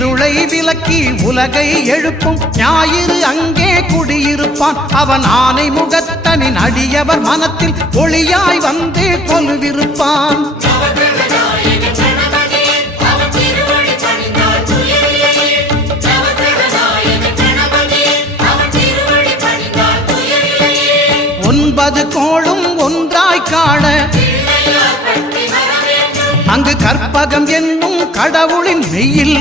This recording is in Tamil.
இருளை விலக்கி உலகை எழுப்பும் ஞாயிறு அங்கே குடியிருப்பான். அவன் ஆனை முகத்தனின் அடியவர் மனத்தில் ஒளியாய் வந்து கொலுவிருப்பான். ஒன்பது கோளும் ஒன்றாய் காண அங்கு கற்பகம் என்னும் கடவுளின் மெய்யில்